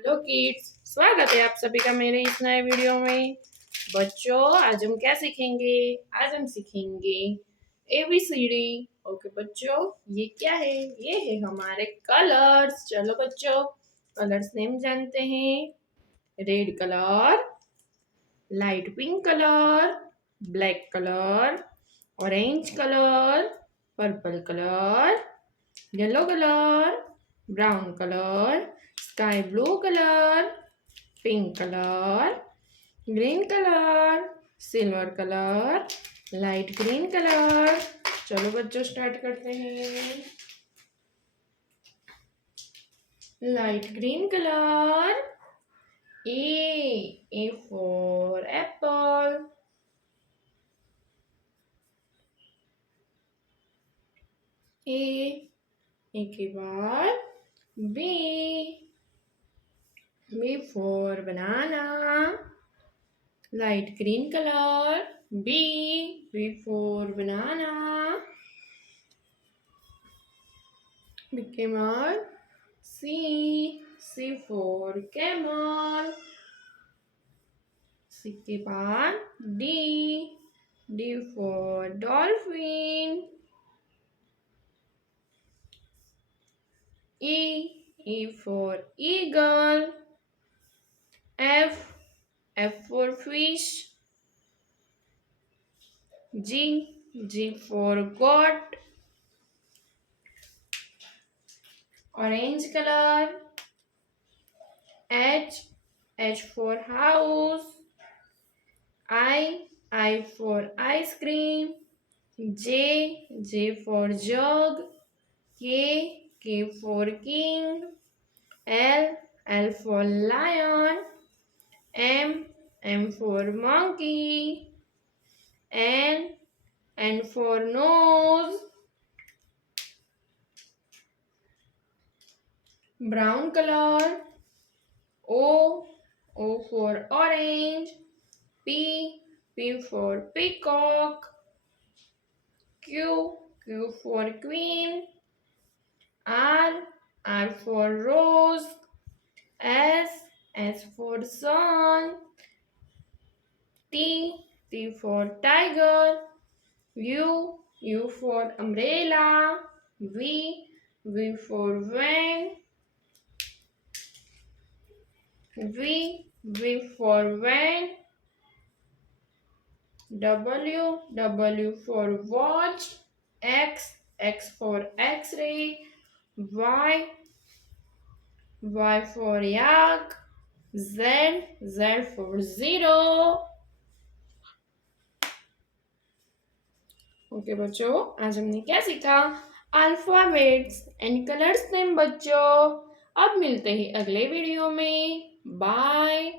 Hello kids, स्वागत है आप सभी का मेरे इस नए वीडियो में। बच्चों, आज हम क्या सीखेंगे? आज हम सीखेंगे ABCD। ओके बच्चों, ये क्या है? ये है हमारे कलर्स। चलो बच्चों, कलर्स नेम जानते हैं। Red colour, light pink colour, black colour, orange colour, purple colour, yellow colour, brown colour, sky blue colour, pink colour, green colour, silver colour, light green colour. चलो बच्चों, स्टार्ट करते हैं। Light green colour, A for apple, A के बाद B for banana, light green color, B for banana, became our C for camel, C के बाद D for dolphin, E for eagle, F for fish, G for goat, orange color, H for house, I for ice cream, J for jug, K for king, L for lion, M for monkey, N for nose, brown color, O for orange, P for peacock, Q for queen, R for rose, S for sun, T for tiger, U for umbrella, V for van, V for van, W for watch, X for X-ray, Y for yak, Z for zero। Okay बच्चों, आज हमने क्या सीखा? Alphabets and colours name बच्चों। अब मिलते हैं अगले वीडियो में। बाय।